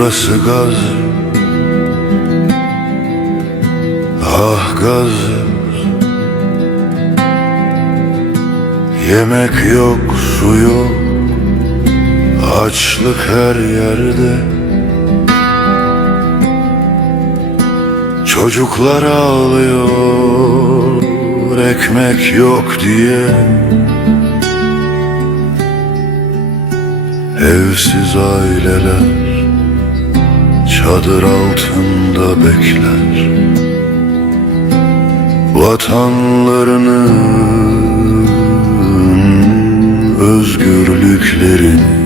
Burası gaz. Ah gaz. Yemek yok, su yok. Açlık her yerde. Çocuklar ağlıyor Ekmek yok diye. Evsiz aileler Çadır altında bekler. Vatanlarının özgürlüklerini.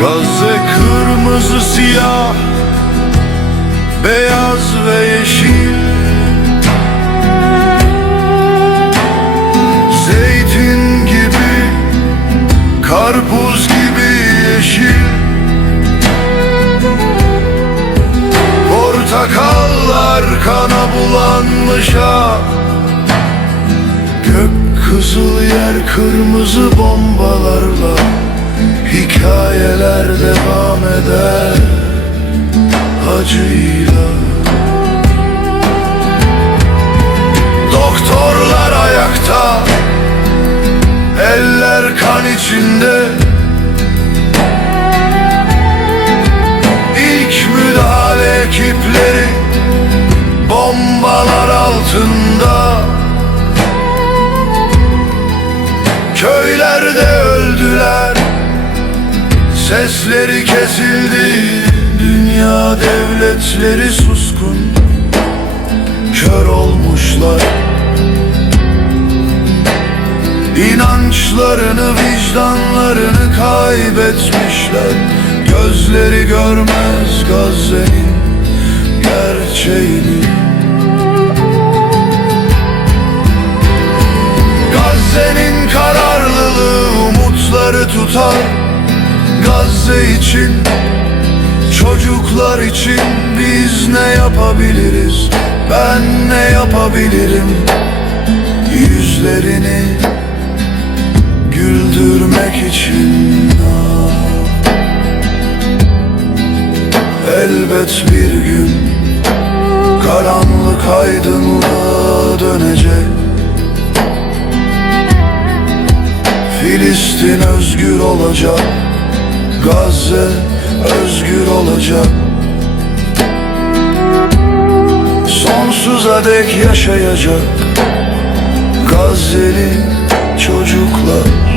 Gazze kırmızı siyah Beyaz ve yeşil. Zeytin gibi Karpuz gibi Portakallar kana bulanmış ha Gök kızıl yer kırmızı bombalarla Hikayeler devam eder acıyla. Doktorlar ayakta Eller kan içinde Köylerde öldüler. Sesleri kesildi. Dünya devletleri suskun. Kör olmuşlar. İnançlarını, vicdanlarını kaybetmişler. Gözleri görmez Gazze'nin gerçeğini umutları tutar Gazze için Çocuklar için biz ne yapabiliriz? Ben ne yapabilirim? Yüzlerini güldürmek için ah. Elbet bir gün karanlık aydınlığa dönecek Filistin özgür olacak. Gazze özgür olacak. Sonsuza dek yaşayacak Gazze'li çocuklar